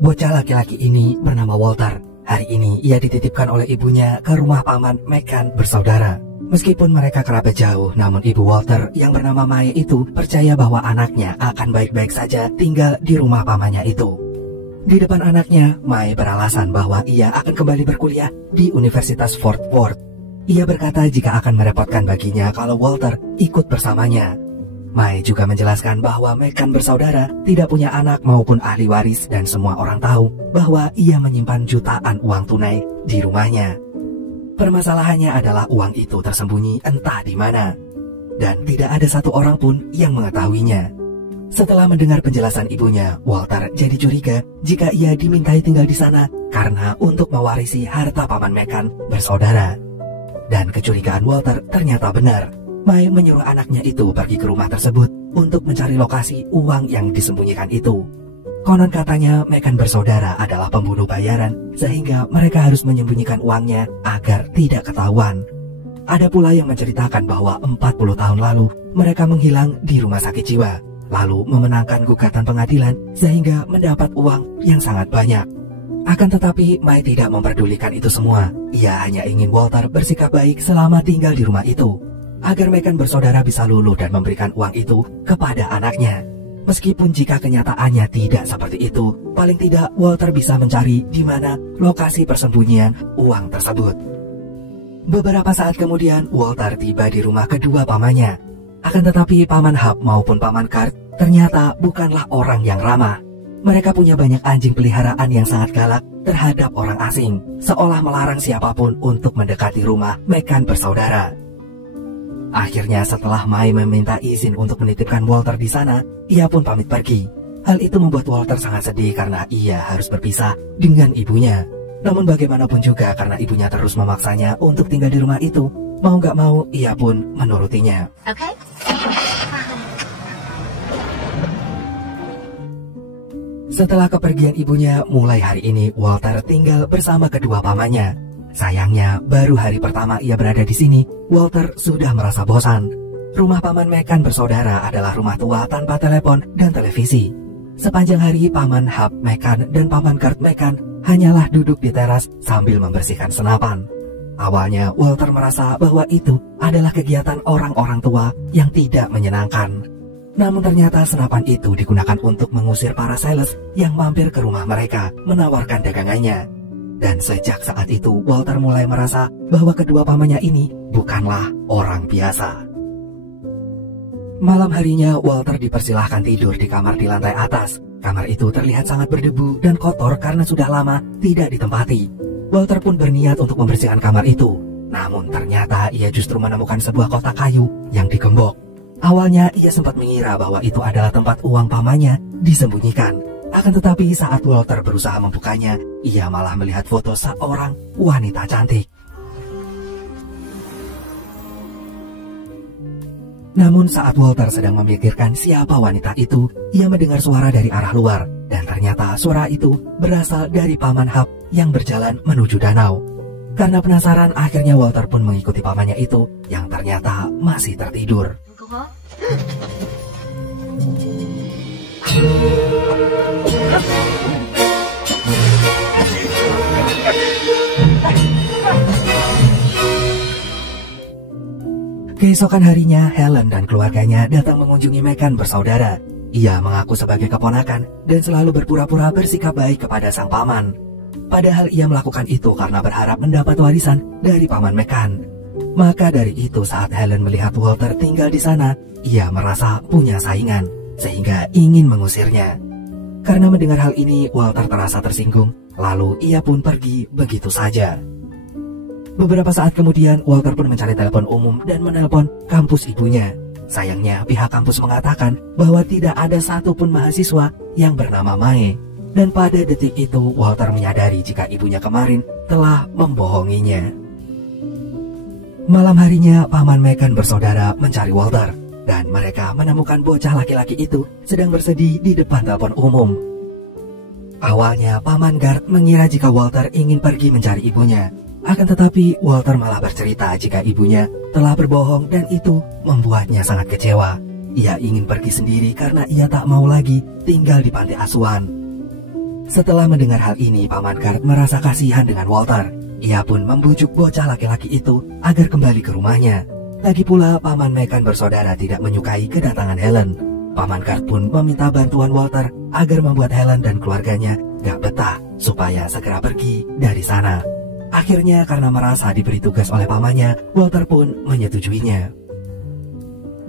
Bocah laki-laki ini bernama Walter. Hari ini ia dititipkan oleh ibunya ke rumah paman Megan bersaudara. Meskipun mereka kerabat jauh, namun ibu Walter yang bernama Mae itu percaya bahwa anaknya akan baik-baik saja tinggal di rumah pamannya itu. Di depan anaknya, Mae beralasan bahwa ia akan kembali berkuliah di Universitas Fort Worth. Ia berkata jika akan merepotkan baginya kalau Walter ikut bersamanya. Mae juga menjelaskan bahwa Megan bersaudara tidak punya anak maupun ahli waris dan semua orang tahu bahwa ia menyimpan jutaan uang tunai di rumahnya. Permasalahannya adalah uang itu tersembunyi entah di mana, dan tidak ada satu orang pun yang mengetahuinya. Setelah mendengar penjelasan ibunya, Walter jadi curiga jika ia dimintai tinggal di sana karena untuk mewarisi harta paman Megan bersaudara. Dan kecurigaan Walter ternyata benar. Mae menyuruh anaknya itu pergi ke rumah tersebut untuk mencari lokasi uang yang disembunyikan itu. Konon katanya Megan bersaudara adalah pembunuh bayaran, sehingga mereka harus menyembunyikan uangnya agar tidak ketahuan. Ada pula yang menceritakan bahwa 40 tahun lalu mereka menghilang di rumah sakit jiwa, lalu memenangkan gugatan pengadilan sehingga mendapat uang yang sangat banyak. Akan tetapi Mae tidak memperdulikan itu semua. Ia hanya ingin Walter bersikap baik selama tinggal di rumah itu, agar Megan bersaudara bisa luluh dan memberikan uang itu kepada anaknya. Meskipun jika kenyataannya tidak seperti itu, paling tidak Walter bisa mencari di mana lokasi persembunyian uang tersebut. Beberapa saat kemudian, Walter tiba di rumah kedua pamannya. Akan tetapi paman Hub maupun paman Kurt ternyata bukanlah orang yang ramah. Mereka punya banyak anjing peliharaan yang sangat galak terhadap orang asing, seolah melarang siapapun untuk mendekati rumah Megan bersaudara. Akhirnya setelah Mae meminta izin untuk menitipkan Walter di sana, ia pun pamit pergi. Hal itu membuat Walter sangat sedih karena ia harus berpisah dengan ibunya. Namun bagaimanapun juga karena ibunya terus memaksanya untuk tinggal di rumah itu, mau gak mau ia pun menurutinya. Okay. Setelah kepergian ibunya, mulai hari ini Walter tinggal bersama kedua pamannya. Sayangnya, baru hari pertama ia berada di sini, Walter sudah merasa bosan. Rumah paman Megan bersaudara adalah rumah tua tanpa telepon dan televisi. Sepanjang hari, paman Hub Megan dan paman Kurt Megan hanyalah duduk di teras sambil membersihkan senapan. Awalnya, Walter merasa bahwa itu adalah kegiatan orang-orang tua yang tidak menyenangkan. Namun ternyata senapan itu digunakan untuk mengusir para sales yang mampir ke rumah mereka menawarkan dagangannya. Dan sejak saat itu, Walter mulai merasa bahwa kedua pamannya ini bukanlah orang biasa. Malam harinya, Walter dipersilahkan tidur di kamar di lantai atas. Kamar itu terlihat sangat berdebu dan kotor karena sudah lama tidak ditempati. Walter pun berniat untuk membersihkan kamar itu. Namun ternyata ia justru menemukan sebuah kotak kayu yang digembok. Awalnya ia sempat mengira bahwa itu adalah tempat uang pamannya disembunyikan. Akan tetapi saat Walter berusaha membukanya, ia malah melihat foto seorang wanita cantik. Namun saat Walter sedang memikirkan siapa wanita itu, ia mendengar suara dari arah luar. Dan ternyata suara itu berasal dari paman Hub yang berjalan menuju danau. Karena penasaran, akhirnya Walter pun mengikuti pamannya itu yang ternyata masih tertidur. Keesokan harinya, Helen dan keluarganya datang mengunjungi Megan bersaudara. Ia mengaku sebagai keponakan dan selalu berpura-pura bersikap baik kepada sang paman. Padahal ia melakukan itu karena berharap mendapat warisan dari paman Megan. Maka dari itu saat Helen melihat Walter tinggal di sana, ia merasa punya saingan, sehingga ingin mengusirnya. Karena mendengar hal ini, Walter terasa tersinggung, lalu ia pun pergi begitu saja. Beberapa saat kemudian, Walter pun mencari telepon umum dan menelpon kampus ibunya. Sayangnya, pihak kampus mengatakan bahwa tidak ada satupun mahasiswa yang bernama Mae. Dan pada detik itu, Walter menyadari jika ibunya kemarin telah membohonginya. Malam harinya, paman Megan bersaudara mencari Walter. Dan mereka menemukan bocah laki-laki itu sedang bersedih di depan telepon umum. Awalnya, paman Gart mengira jika Walter ingin pergi mencari ibunya. Akan tetapi, Walter malah bercerita jika ibunya telah berbohong dan itu membuatnya sangat kecewa. Ia ingin pergi sendiri karena ia tak mau lagi tinggal di panti asuhan. Setelah mendengar hal ini, Paman Gert merasa kasihan dengan Walter. Ia pun membujuk bocah laki-laki itu agar kembali ke rumahnya. Lagi pula, Paman Megan bersaudara tidak menyukai kedatangan Helen. Paman Gert pun meminta bantuan Walter agar membuat Helen dan keluarganya gak betah supaya segera pergi dari sana. Akhirnya karena merasa diberi tugas oleh pamannya, Walter pun menyetujuinya.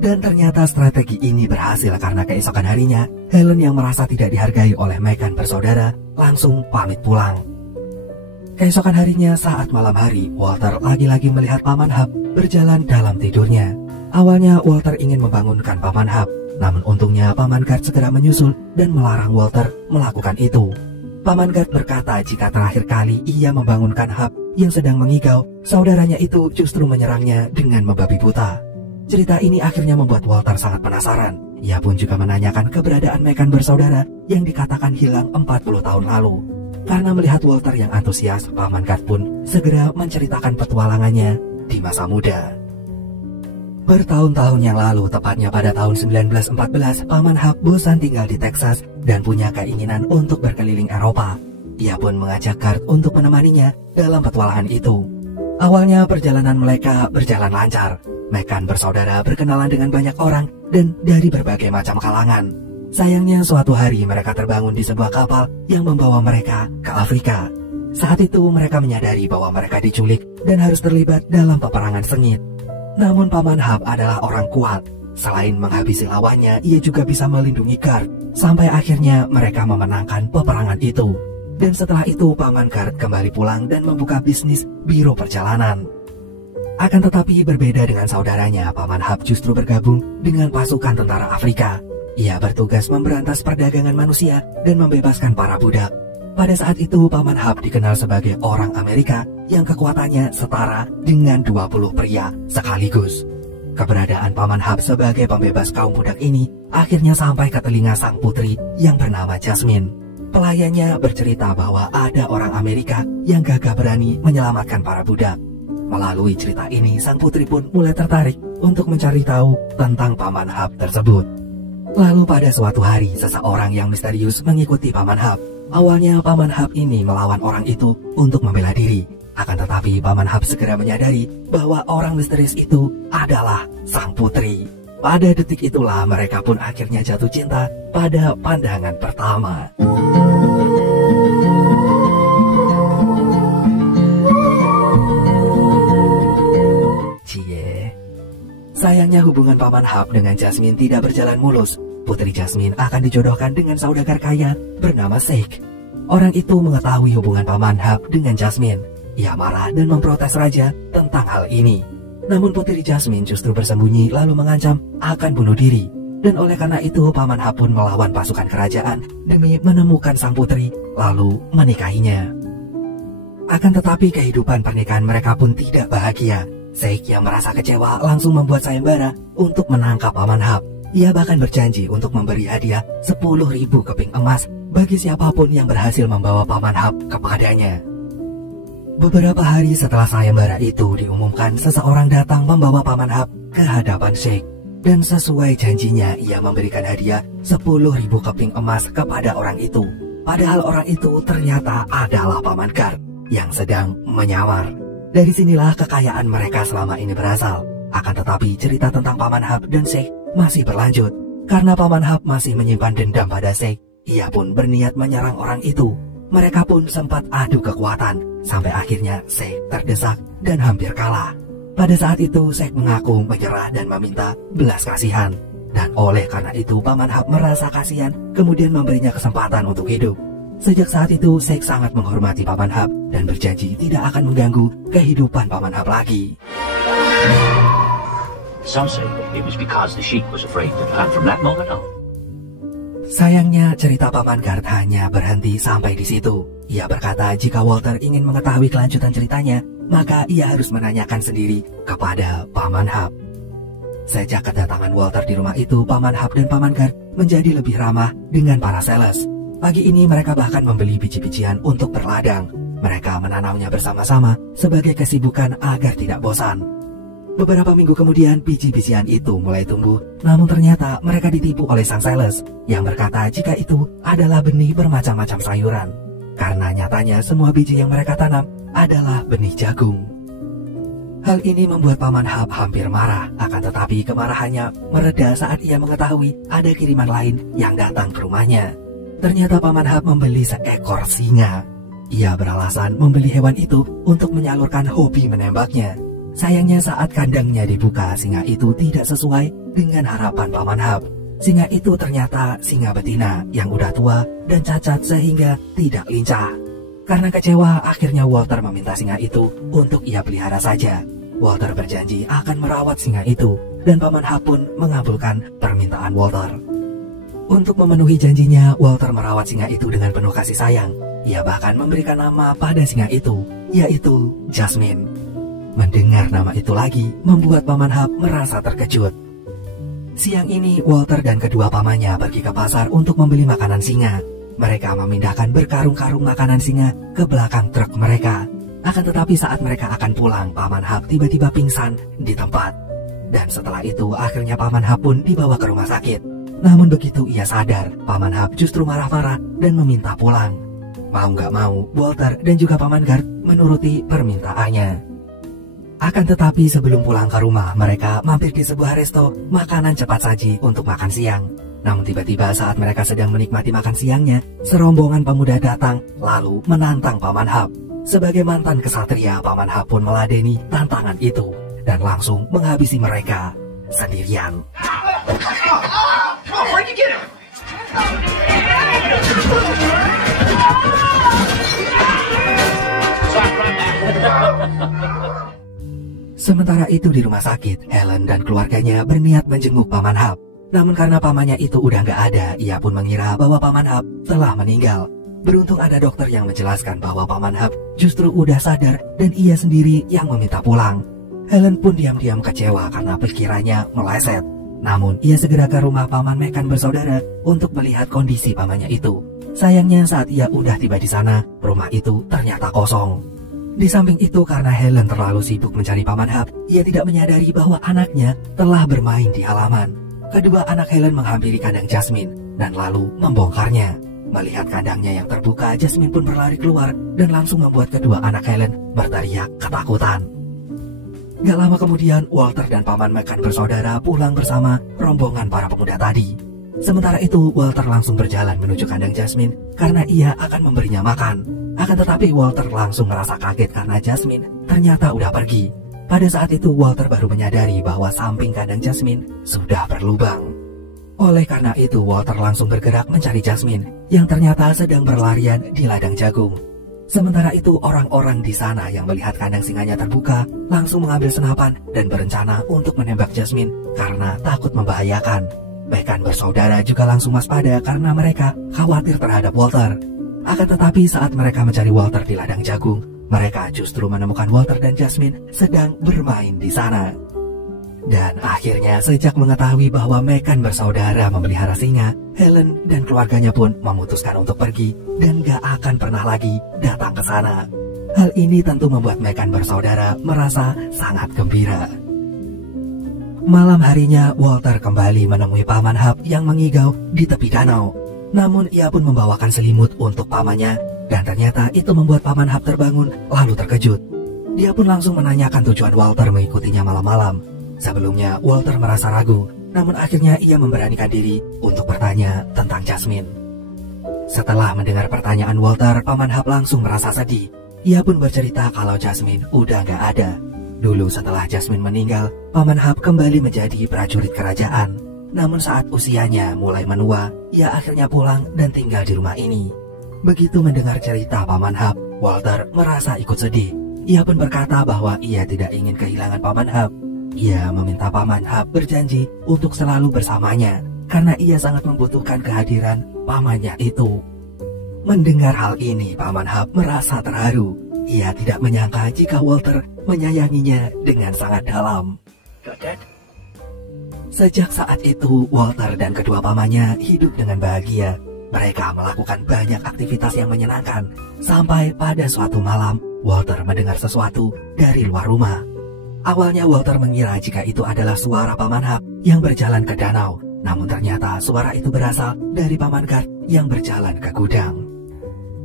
Dan ternyata strategi ini berhasil karena keesokan harinya, Helen yang merasa tidak dihargai oleh Megan bersaudara langsung pamit pulang. Keesokan harinya saat malam hari, Walter lagi-lagi melihat Paman Hap berjalan dalam tidurnya. Awalnya Walter ingin membangunkan Paman Hap, namun untungnya Paman Gert segera menyusul dan melarang Walter melakukan itu. Paman Gert berkata jika terakhir kali ia membangunkan Hap yang sedang mengigau, saudaranya itu justru menyerangnya dengan membabi buta. Cerita ini akhirnya membuat Walter sangat penasaran. Ia pun juga menanyakan keberadaan Megan bersaudara yang dikatakan hilang 40 tahun lalu. Karena melihat Walter yang antusias, Paman Gert pun segera menceritakan petualangannya di masa muda. Bertahun-tahun yang lalu, tepatnya pada tahun 1914, Paman Hap bosan tinggal di Texas dan punya keinginan untuk berkeliling Eropa. Ia pun mengajak Gert untuk menemaninya dalam petualangan itu. Awalnya perjalanan mereka berjalan lancar. Megan bersaudara berkenalan dengan banyak orang dan dari berbagai macam kalangan. Sayangnya suatu hari mereka terbangun di sebuah kapal yang membawa mereka ke Afrika. Saat itu mereka menyadari bahwa mereka diculik dan harus terlibat dalam peperangan sengit. Namun Paman Hap adalah orang kuat. Selain menghabisi lawannya, ia juga bisa melindungi Gert. Sampai akhirnya mereka memenangkan peperangan itu. Dan setelah itu Paman Gert kembali pulang dan membuka bisnis biro perjalanan. Akan tetapi berbeda dengan saudaranya, Paman Hap justru bergabung dengan pasukan tentara Afrika. Ia bertugas memberantas perdagangan manusia dan membebaskan para budak. Pada saat itu Paman Hap dikenal sebagai orang Amerika yang kekuatannya setara dengan 20 pria sekaligus. Keberadaan Paman Hap sebagai pembebas kaum budak ini akhirnya sampai ke telinga sang putri yang bernama Jasmine. Pelayannya bercerita bahwa ada orang Amerika yang gagah berani menyelamatkan para budak. Melalui cerita ini, sang putri pun mulai tertarik untuk mencari tahu tentang Paman Hap tersebut. Lalu pada suatu hari, seseorang yang misterius mengikuti Paman Hap. Awalnya Paman Hap ini melawan orang itu untuk membela diri. Akan tetapi Paman Hap segera menyadari bahwa orang misterius itu adalah sang putri. Pada detik itulah mereka pun akhirnya jatuh cinta pada pandangan pertama. Sayangnya hubungan Paman Hap dengan Jasmine tidak berjalan mulus. Putri Jasmine akan dijodohkan dengan saudagar kaya bernama Sheikh. Orang itu mengetahui hubungan Paman Hap dengan Jasmine. Ia marah dan memprotes raja tentang hal ini. Namun Putri Jasmine justru bersembunyi lalu mengancam akan bunuh diri. Dan oleh karena itu Paman Hap pun melawan pasukan kerajaan demi menemukan sang putri lalu menikahinya. Akan tetapi kehidupan pernikahan mereka pun tidak bahagia. Sheikh yang merasa kecewa langsung membuat sayembara untuk menangkap Paman Hap. Ia bahkan berjanji untuk memberi hadiah 10.000 keping emas bagi siapapun yang berhasil membawa Paman Hap kepadanya. Beberapa hari setelah sayembara itu diumumkan, seseorang datang membawa Paman Hap ke hadapan Sheikh. Dan sesuai janjinya, ia memberikan hadiah 10.000 keping emas kepada orang itu. Padahal orang itu ternyata adalah Paman Gert yang sedang menyamar. Dari sinilah kekayaan mereka selama ini berasal. Akan tetapi cerita tentang Paman Hap dan Sheikh masih berlanjut. Karena Paman Hap masih menyimpan dendam pada Sheikh, ia pun berniat menyerang orang itu. Mereka pun sempat adu kekuatan, sampai akhirnya Sheikh terdesak dan hampir kalah. Pada saat itu Sheikh mengaku menyerah dan meminta belas kasihan. Dan oleh karena itu Paman Hap merasa kasihan, kemudian memberinya kesempatan untuk hidup. Sejak saat itu, Sheikh sangat menghormati Paman Hap dan berjanji tidak akan mengganggu kehidupan Paman Hap lagi. Sayangnya, cerita Paman Gert hanya berhenti sampai di situ. Ia berkata jika Walter ingin mengetahui kelanjutan ceritanya, maka ia harus menanyakan sendiri kepada Paman Hap. Sejak kedatangan Walter di rumah itu, Paman Hap dan Paman Gert menjadi lebih ramah dengan para sales. Pagi ini mereka bahkan membeli biji-bijian untuk berladang. Mereka menanamnya bersama-sama sebagai kesibukan agar tidak bosan. Beberapa minggu kemudian biji-bijian itu mulai tumbuh, namun ternyata mereka ditipu oleh sang sales yang berkata jika itu adalah benih bermacam-macam sayuran. Karena nyatanya semua biji yang mereka tanam adalah benih jagung. Hal ini membuat Paman Hap hampir marah, akan tetapi kemarahannya mereda saat ia mengetahui ada kiriman lain yang datang ke rumahnya. Ternyata Paman Hap membeli seekor singa. Ia beralasan membeli hewan itu untuk menyalurkan hobi menembaknya. Sayangnya saat kandangnya dibuka, singa itu tidak sesuai dengan harapan Paman Hap. Singa itu ternyata singa betina yang udah tua dan cacat sehingga tidak lincah. Karena kecewa, akhirnya Walter meminta singa itu untuk ia pelihara saja. Walter berjanji akan merawat singa itu, dan Paman Hap pun mengabulkan permintaan Walter. Untuk memenuhi janjinya, Walter merawat singa itu dengan penuh kasih sayang. Ia bahkan memberikan nama pada singa itu, yaitu Jasmine. Mendengar nama itu lagi, membuat Paman Hap merasa terkejut. Siang ini, Walter dan kedua pamannya pergi ke pasar untuk membeli makanan singa. Mereka memindahkan berkarung-karung makanan singa ke belakang truk mereka. Akan tetapi saat mereka akan pulang, Paman Hap tiba-tiba pingsan di tempat. Dan setelah itu akhirnya Paman Hap pun dibawa ke rumah sakit. Namun begitu ia sadar, Paman Hap justru marah-marah dan meminta pulang. Mau gak mau, Walter dan juga Paman Gert menuruti permintaannya. Akan tetapi sebelum pulang ke rumah, mereka mampir di sebuah resto makanan cepat saji untuk makan siang. Namun tiba-tiba saat mereka sedang menikmati makan siangnya, serombongan pemuda datang lalu menantang Paman Hap. Sebagai mantan kesatria, Paman Hap pun meladeni tantangan itu dan langsung menghabisi mereka sendirian. Sementara itu di rumah sakit, Helen dan keluarganya berniat menjenguk Paman Hap. Namun karena pamannya itu udah gak ada, ia pun mengira bahwa Paman Hap telah meninggal. Beruntung ada dokter yang menjelaskan bahwa Paman Hap justru udah sadar dan ia sendiri yang meminta pulang. Helen pun diam-diam kecewa karena pikirannya meleset. Namun ia segera ke rumah Paman Mekan bersaudara untuk melihat kondisi pamannya itu. Sayangnya saat ia udah tiba di sana, rumah itu ternyata kosong. Di samping itu karena Helen terlalu sibuk mencari Paman Hap, ia tidak menyadari bahwa anaknya telah bermain di halaman. Kedua anak Helen menghampiri kandang Jasmine dan lalu membongkarnya. Melihat kandangnya yang terbuka, Jasmine pun berlari keluar dan langsung membuat kedua anak Helen berteriak ketakutan. Gak lama kemudian, Walter dan Paman Mekan bersaudara pulang bersama rombongan para pemuda tadi. Sementara itu, Walter langsung berjalan menuju kandang Jasmine karena ia akan memberinya makan. Akan tetapi Walter langsung merasa kaget karena Jasmine ternyata udah pergi. Pada saat itu Walter baru menyadari bahwa samping kandang Jasmine sudah berlubang. Oleh karena itu Walter langsung bergerak mencari Jasmine yang ternyata sedang berlarian di ladang jagung. Sementara itu orang-orang di sana yang melihat kandang singanya terbuka langsung mengambil senapan dan berencana untuk menembak Jasmine karena takut membahayakan. Mekan bersaudara juga langsung waspada karena mereka khawatir terhadap Walter. Akan tetapi saat mereka mencari Walter di ladang jagung, mereka justru menemukan Walter dan Jasmine sedang bermain di sana. Dan akhirnya sejak mengetahui bahwa Mekan bersaudara memelihara singa, Helen dan keluarganya pun memutuskan untuk pergi dan gak akan pernah lagi datang ke sana. Hal ini tentu membuat Mekan bersaudara merasa sangat gembira. Malam harinya Walter kembali menemui Paman Hap yang mengigau di tepi danau. Namun ia pun membawakan selimut untuk pamannya. Dan ternyata itu membuat Paman Hap terbangun lalu terkejut. Dia pun langsung menanyakan tujuan Walter mengikutinya malam-malam. Sebelumnya Walter merasa ragu, namun akhirnya ia memberanikan diri untuk bertanya tentang Jasmine. Setelah mendengar pertanyaan Walter, Paman Hap langsung merasa sedih. Ia pun bercerita kalau Jasmine udah gak ada. Dulu setelah Jasmine meninggal, Paman Hap kembali menjadi prajurit kerajaan. Namun saat usianya mulai menua, ia akhirnya pulang dan tinggal di rumah ini. Begitu mendengar cerita Paman Hap, Walter merasa ikut sedih. Ia pun berkata bahwa ia tidak ingin kehilangan Paman Hap. Ia meminta Paman Hap berjanji untuk selalu bersamanya, karena ia sangat membutuhkan kehadiran pamannya itu. Mendengar hal ini, Paman Hap merasa terharu. Ia tidak menyangka jika Walter menyayanginya dengan sangat dalam. Sejak saat itu, Walter dan kedua pamannya hidup dengan bahagia. Mereka melakukan banyak aktivitas yang menyenangkan. Sampai pada suatu malam, Walter mendengar sesuatu dari luar rumah. Awalnya Walter mengira jika itu adalah suara Paman Hap yang berjalan ke danau. Namun ternyata suara itu berasal dari Paman Gert yang berjalan ke gudang.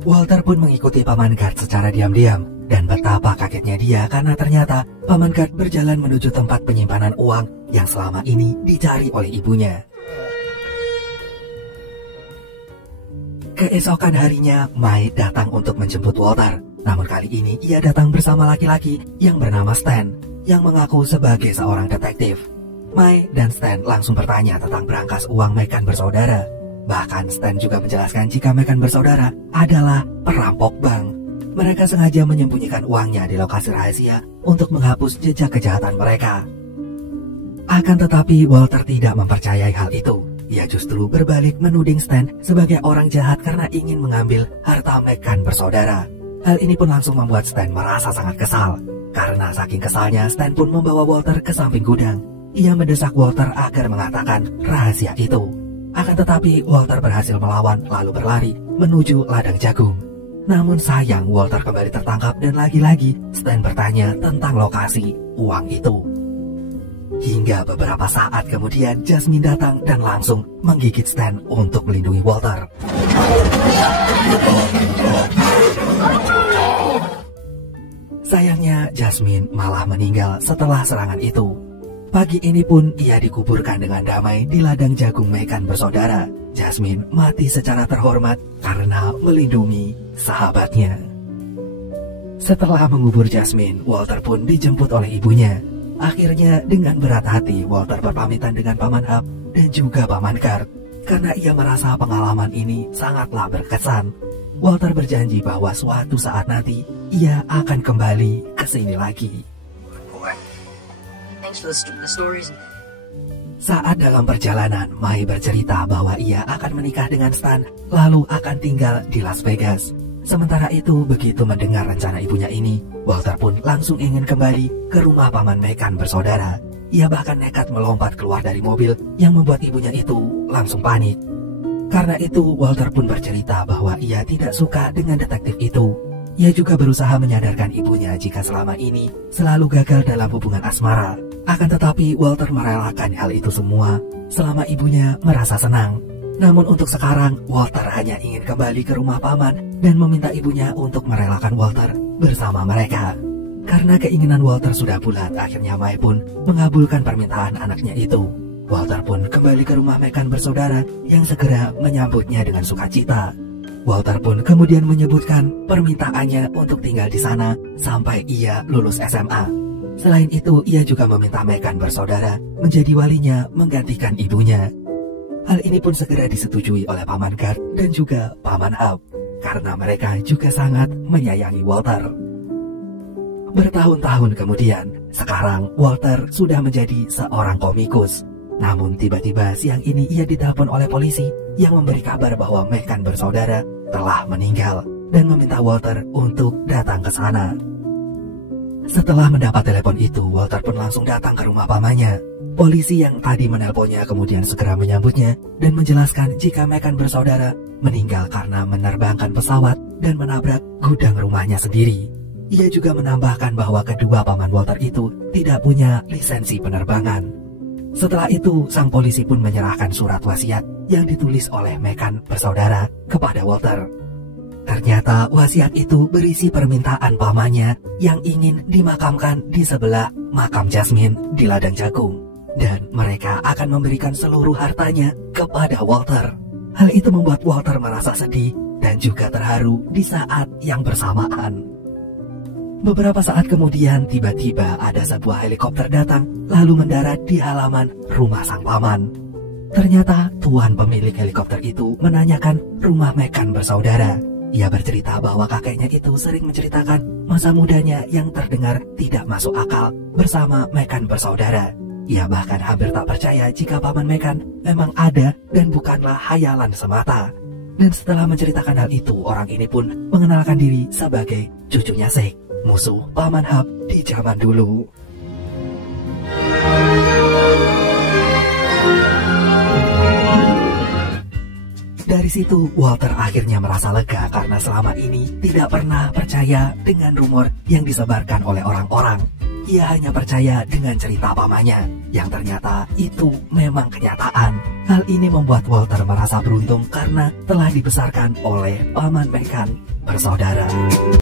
Walter pun mengikuti Paman Gert secara diam-diam. Dan betapa kagetnya dia karena ternyata Paman Gert berjalan menuju tempat penyimpanan uang yang selama ini dicari oleh ibunya. Keesokan harinya, Mai datang untuk menjemput Walter. Namun kali ini ia datang bersama laki-laki yang bernama Stan, yang mengaku sebagai seorang detektif. Mai dan Stan langsung bertanya tentang berangkas uang Megan bersaudara. Bahkan Stan juga menjelaskan jika Megan bersaudara adalah perampok bank. Mereka sengaja menyembunyikan uangnya di lokasi rahasia untuk menghapus jejak kejahatan mereka. Akan tetapi Walter tidak mempercayai hal itu. Ia justru berbalik menuding Stan sebagai orang jahat karena ingin mengambil harta Megan bersaudara. Hal ini pun langsung membuat Stan merasa sangat kesal. Karena saking kesalnya, Stan pun membawa Walter ke samping gudang. Ia mendesak Walter agar mengatakan rahasia itu. Akan tetapi Walter berhasil melawan lalu berlari menuju ladang jagung. Namun sayang, Walter kembali tertangkap dan lagi-lagi Stan bertanya tentang lokasi uang itu. Hingga beberapa saat kemudian Jasmine datang dan langsung menggigit Stan untuk melindungi Walter. Sayangnya Jasmine malah meninggal setelah serangan itu. Pagi ini pun ia dikuburkan dengan damai di ladang jagung Megan bersaudara. Jasmine mati secara terhormat karena melindungi sahabatnya. Setelah mengubur Jasmine, Walter pun dijemput oleh ibunya. Akhirnya dengan berat hati Walter berpamitan dengan Paman Hap dan juga Paman Gert. Karena ia merasa pengalaman ini sangatlah berkesan. Walter berjanji bahwa suatu saat nanti ia akan kembali ke sini lagi. Saat dalam perjalanan, Mai bercerita bahwa ia akan menikah dengan Stan lalu akan tinggal di Las Vegas. Sementara itu, begitu mendengar rencana ibunya ini, Walter pun langsung ingin kembali ke rumah Paman Megan bersaudara. Ia bahkan nekat melompat keluar dari mobil yang membuat ibunya itu langsung panik. Karena itu, Walter pun bercerita bahwa ia tidak suka dengan detektif itu. Ia juga berusaha menyadarkan ibunya jika selama ini selalu gagal dalam hubungan asmara. Akan tetapi, Walter merelakan hal itu semua selama ibunya merasa senang. Namun untuk sekarang, Walter hanya ingin kembali ke rumah paman dan meminta ibunya untuk merelakan Walter bersama mereka. Karena keinginan Walter sudah bulat, akhirnya Mai pun mengabulkan permintaan anaknya itu. Walter pun kembali ke rumah Megan bersaudara yang segera menyambutnya dengan sukacita. Walter pun kemudian menyebutkan permintaannya untuk tinggal di sana sampai ia lulus SMA. Selain itu, ia juga meminta Megan bersaudara menjadi walinya menggantikan ibunya. Hal ini pun segera disetujui oleh Paman Gert dan juga Paman Hap, karena mereka juga sangat menyayangi Walter. Bertahun-tahun kemudian, sekarang Walter sudah menjadi seorang komikus. Namun tiba-tiba siang ini ia ditelepon oleh polisi yang memberi kabar bahwa Megan bersaudara telah meninggal dan meminta Walter untuk datang ke sana. Setelah mendapat telepon itu, Walter pun langsung datang ke rumah pamannya. Polisi yang tadi menelponnya kemudian segera menyambutnya dan menjelaskan jika Megan bersaudara meninggal karena menerbangkan pesawat dan menabrak gudang rumahnya sendiri. Ia juga menambahkan bahwa kedua paman Walter itu tidak punya lisensi penerbangan. Setelah itu, sang polisi pun menyerahkan surat wasiat yang ditulis oleh Megan bersaudara kepada Walter. Ternyata wasiat itu berisi permintaan pamannya yang ingin dimakamkan di sebelah makam Jasmine di ladang jagung. Dan mereka akan memberikan seluruh hartanya kepada Walter. Hal itu membuat Walter merasa sedih dan juga terharu di saat yang bersamaan. Beberapa saat kemudian tiba-tiba ada sebuah helikopter datang lalu mendarat di halaman rumah sang paman. Ternyata tuan pemilik helikopter itu menanyakan rumah Megan bersaudara. Ia bercerita bahwa kakeknya itu sering menceritakan masa mudanya yang terdengar tidak masuk akal bersama Megan bersaudara. Ia bahkan hampir tak percaya jika paman Megan memang ada dan bukanlah hayalan semata. Dan setelah menceritakan hal itu, orang ini pun mengenalkan diri sebagai cucunya Sek, musuh Paman Hap di zaman dulu. Dari situ, Walter akhirnya merasa lega karena selama ini tidak pernah percaya dengan rumor yang disebarkan oleh orang-orang. ia hanya percaya dengan cerita pamannya, yang ternyata itu memang kenyataan. Hal ini membuat Walter merasa beruntung karena telah dibesarkan oleh paman Megan bersaudara.